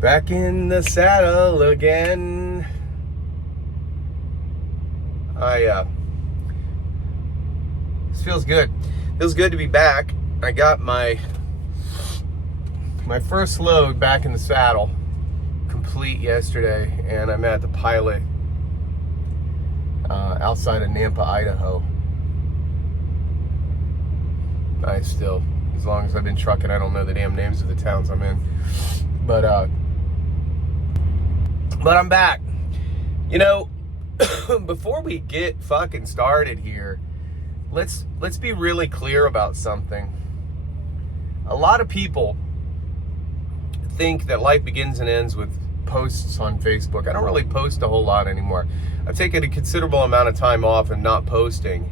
Back in the saddle again. This feels good. Feels good to be back. I got my first load back in the saddle complete yesterday, and I'm at the pilot outside of Nampa, Idaho. Nice still. As long as I've been trucking, I don't know the damn names of the towns I'm in. But I'm back. You know, before we get fucking started here, let's be really clear about something. A lot of people think that life begins and ends with posts on Facebook. I don't really post a whole lot anymore. I've taken a considerable amount of time off and not posting.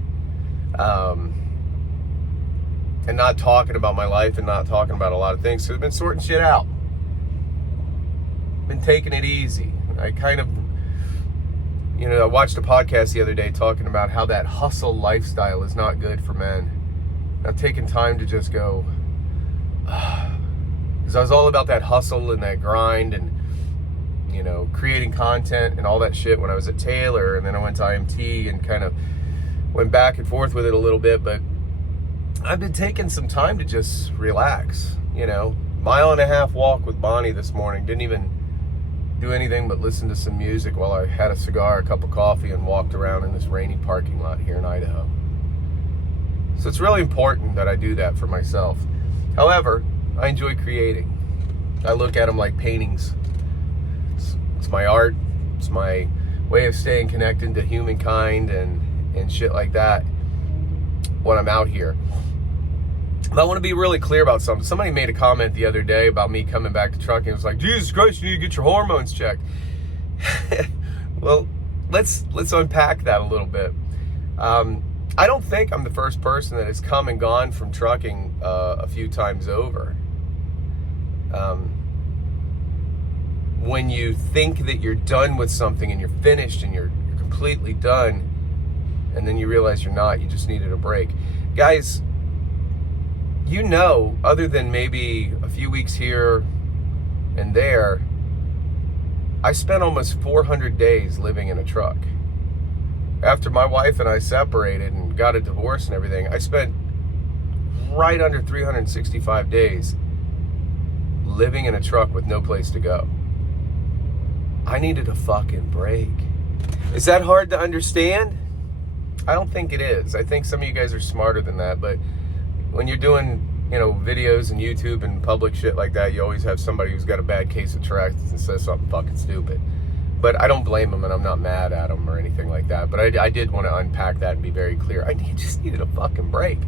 And not talking about my life and not talking about a lot of things. So I've been sorting shit out. Been taking it easy. I kind of, I watched a podcast the other day talking about how that hustle lifestyle is not good for men. I've taken time to just go, because I was all about that hustle and that grind and, creating content and all that shit when I was at Taylor, and then I went to IMT and kind of went back and forth with it a little bit, but I've been taking some time to just relax, 1.5-mile walk with Bonnie this morning. Didn't even do anything but listen to some music while I had a cigar, a cup of coffee, and walked around in this rainy parking lot here in Idaho. So it's really important that I do that for myself. However, I enjoy creating. I look at them like paintings. It's my art. It's my way of staying connected to humankind and shit like that when I'm out here. I want to be really clear about something. Somebody made a comment the other day about me coming back to trucking. It was like, Jesus Christ, you need to get your hormones checked. Well, let's unpack that a little bit. I don't think I'm the first person that has come and gone from trucking a few times over. When you think that you're done with something and you're finished and you're completely done, and then you realize you're not, you just needed a break. Guys, other than maybe a few weeks here and there, I spent almost 400 days living in a truck. After my wife and I separated and got a divorce and everything, I spent right under 365 days living in a truck with no place to go. I needed a fucking break. Is that hard to understand? I don't think it is. I think some of you guys are smarter than that, but when you're doing, videos and YouTube and public shit like that, you always have somebody who's got a bad case of Tourette's and says something fucking stupid. But I don't blame them, and I'm not mad at them or anything like that. But I did want to unpack that and be very clear. I just needed a fucking break.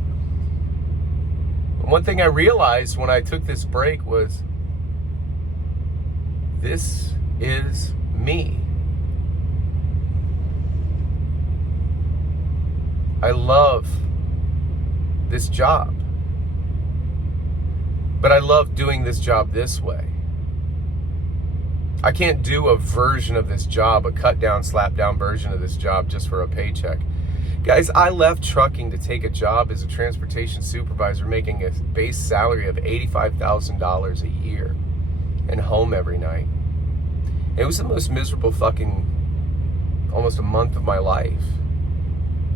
And one thing I realized when I took this break was, this is me. I love this job, but I love doing this job this way. I can't do a version of this job, a cut down, slap down version of this job just for a paycheck. Guys, I left trucking to take a job as a transportation supervisor making a base salary of $85,000 a year and home every night. It was the most miserable fucking almost a month of my life.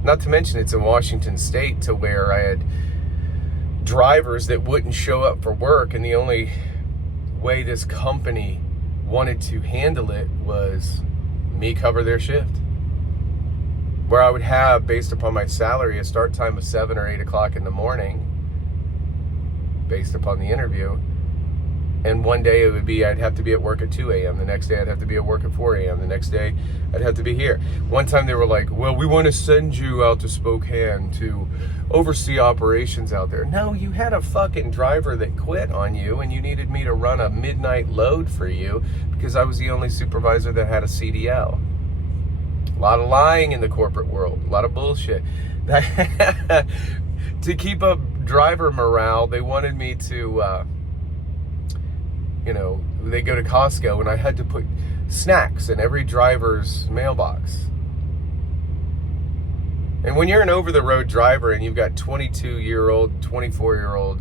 Not to mention it's in Washington State, to where I had drivers that wouldn't show up for work, and the only way this company wanted to handle it was me cover their shift. Where I would have, based upon my salary, a start time of 7 or 8 o'clock in the morning, based upon the interview. And one day it would be, I'd have to be at work at 2 a.m. The next day I'd have to be at work at 4 a.m. The next day I'd have to be here. One time they were like, well, we want to send you out to Spokane to oversee operations out there. No, you had a fucking driver that quit on you, and you needed me to run a midnight load for you because I was the only supervisor that had a CDL. A lot of lying in the corporate world, a lot of bullshit. To keep up driver morale, they wanted me to, they go to Costco, and I had to put snacks in every driver's mailbox. And when you're an over-the-road driver and you've got 22-year-old, 24-year-old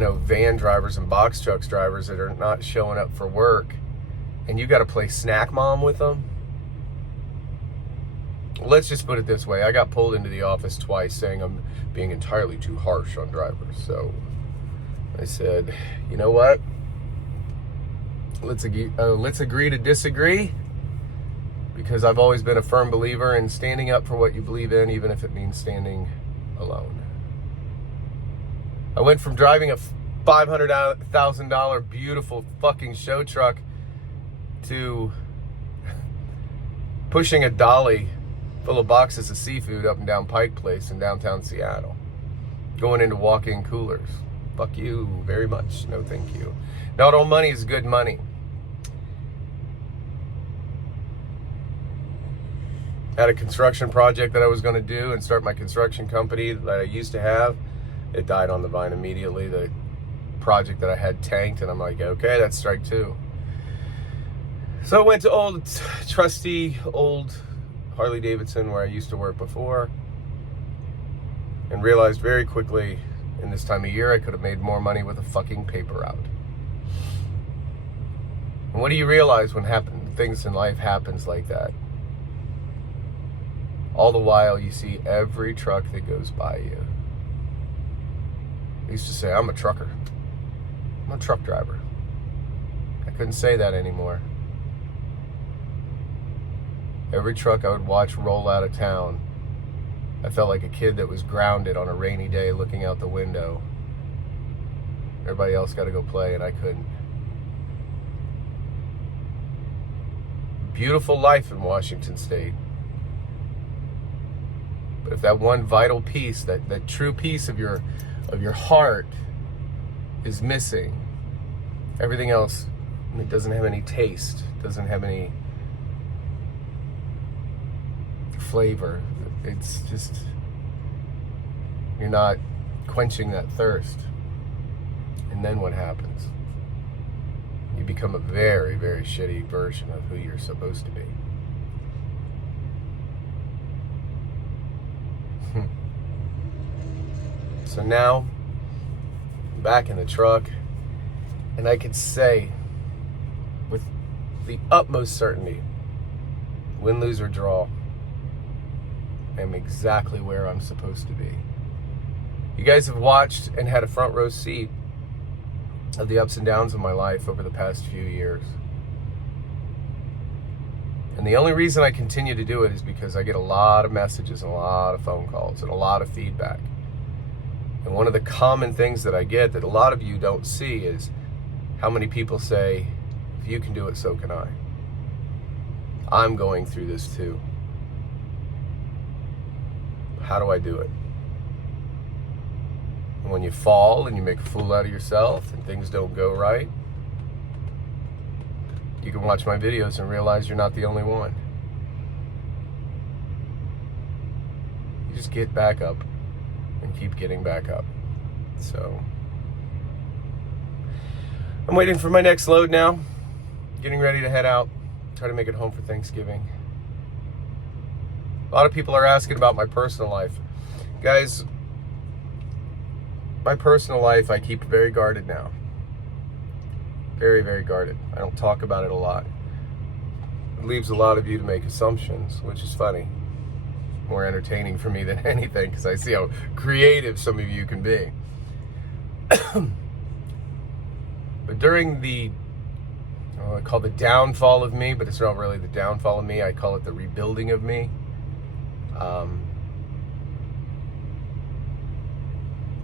van drivers and box trucks drivers that are not showing up for work, and you got to play snack mom with them. Let's just put it this way. I got pulled into the office twice saying I'm being entirely too harsh on drivers. So I said, you know what? Let's agree to disagree, because I've always been a firm believer in standing up for what you believe in, even if it means standing alone. I went from driving a $500,000 beautiful fucking show truck to pushing a dolly full of boxes of seafood up and down Pike Place in downtown Seattle, going into walk-in coolers. Fuck you very much. No thank you. Not all money is good money. Had a construction project that I was going to do and start my construction company that I used to have. It died on the vine immediately. The project that I had tanked, and I'm like, okay, that's strike two. So I went to trusty old Harley Davidson, where I used to work before, and realized very quickly in this time of year I could have made more money with a fucking paper route. And what do you realize when things in life happens like that? All the while you see every truck that goes by you. I used to say, I'm a trucker. I'm a truck driver. I couldn't say that anymore. Every truck I would watch roll out of town, I felt like a kid that was grounded on a rainy day looking out the window. Everybody else got to go play, and I couldn't. Beautiful life in Washington State. But if that one vital piece, that true piece of your heart is missing, everything else, it doesn't have any taste, doesn't have any flavor. It's just, you're not quenching that thirst. And then what happens? You become a very, very shitty version of who you're supposed to be. So now, I'm back in the truck, and I could say with the utmost certainty, win, lose, or draw, I'm exactly where I'm supposed to be. You guys have watched and had a front row seat of the ups and downs of my life over the past few years. And the only reason I continue to do it is because I get a lot of messages and a lot of phone calls and a lot of feedback. And one of the common things that I get that a lot of you don't see is how many people say, if you can do it, so can I. I'm going through this too. How do I do it? And when you fall and you make a fool out of yourself and things don't go right, you can watch my videos and realize you're not the only one. You just get back up and keep getting back up. So I'm waiting for my next load now, getting ready to head out, try to make it home for Thanksgiving. A lot of people are asking about my personal life. Guys, my personal life I keep very guarded now. Very, very guarded. I don't talk about it a lot. It leaves a lot of you to make assumptions, which is funny. More entertaining for me than anything, because I see how creative some of you can be. But during the, I call the downfall of me, but it's not really the downfall of me, I call it the rebuilding of me.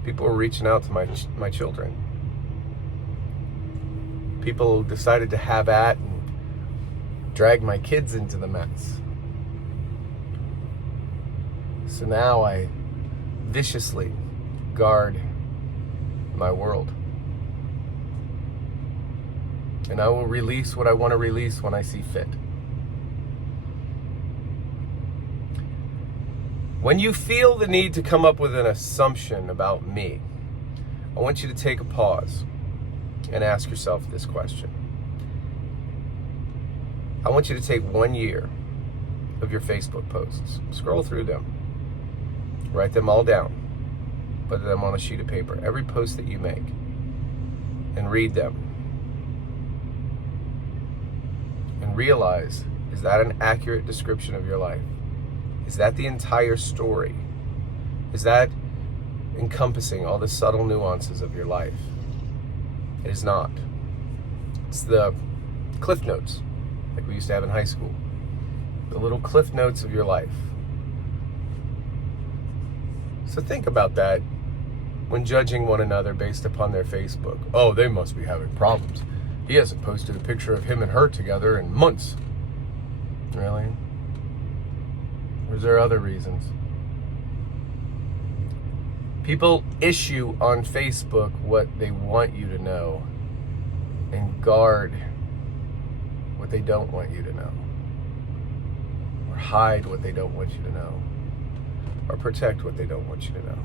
People were reaching out to my children. People decided to have at and drag my kids into the mess. So now I viciously guard my world. And I will release what I want to release when I see fit. When you feel the need to come up with an assumption about me, I want you to take a pause and ask yourself this question. I want you to take 1 year of your Facebook posts, scroll through them, write them all down, put them on a sheet of paper, every post that you make. and read them and realize, is that an accurate description of your life? Is that the entire story? Is that encompassing all the subtle nuances of your life? It is not. It's the cliff notes, like we used to have in high school. The little cliff notes of your life. So think about that when judging one another based upon their Facebook. Oh, they must be having problems. He hasn't posted a picture of him and her together in months. Really? Or is there other reasons? People issue on Facebook what they want you to know and guard what they don't want you to know. Or hide what they don't want you to know. Or protect what they don't want you to know.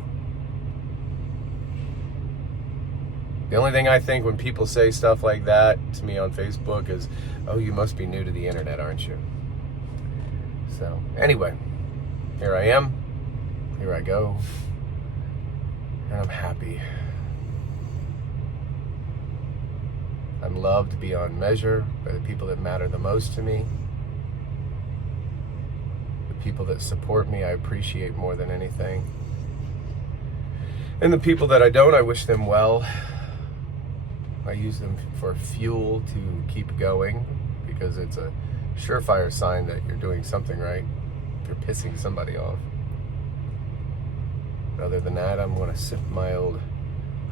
The only thing I think when people say stuff like that to me on Facebook is, oh, you must be new to the internet, aren't you? So, anyway, here I am. Here I go. And I'm happy. I'm loved beyond measure by the people that matter the most to me. The people that support me, I appreciate more than anything. And the people that I don't, I wish them well. I use them for fuel to keep going, because it's a surefire sign that you're doing something right. You're pissing somebody off. But other than that, I'm going to sip my old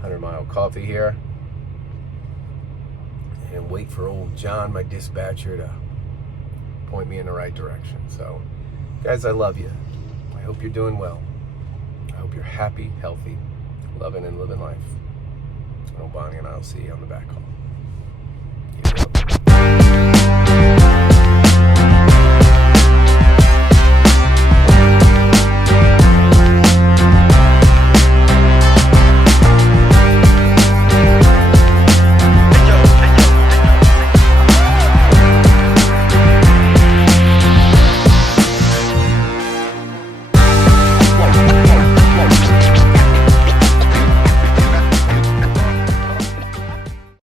100-mile coffee here and wait for old John, my dispatcher, to point me in the right direction. So, guys, I love you. I hope you're doing well. I hope you're happy, healthy, loving and living life. Old Bonnie and I'll see you on the back home.